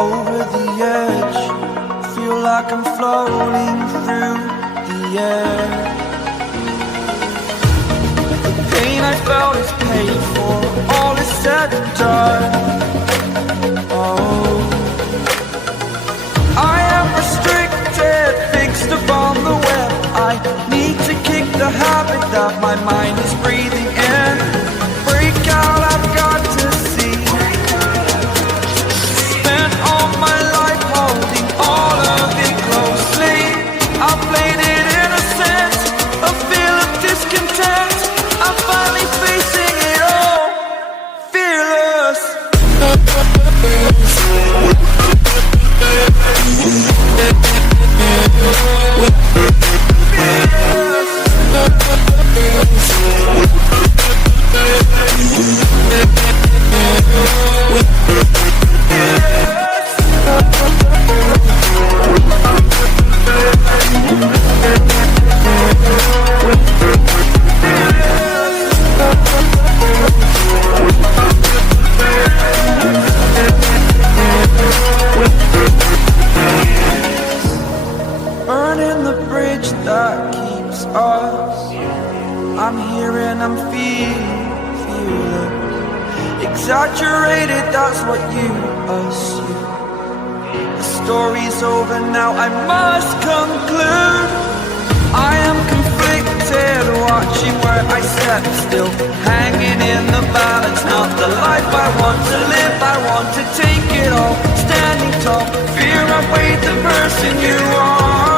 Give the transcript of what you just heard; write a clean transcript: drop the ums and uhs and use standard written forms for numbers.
over the edge. Feel like I'm floating through the air. The pain I felt is paid for, all is said and done. Oh, I am restricted, fixed upon the web. I need to kick the habit that my mind is breathing in. Break out, I've got to see. Spent all my life holding all of it closely. I played it innocent, a feel of discontent. I'm finally facing it all, fearless. Burning the bridge that keeps us. I'm here and I'm feeling exaggerated, that's what you assume. The story's over now, I must conclude. I am conflicted, watching where I step still, hanging in the balance. Not the life I want to live, I want to take it all. Standing tall, fear I weighed the person you are.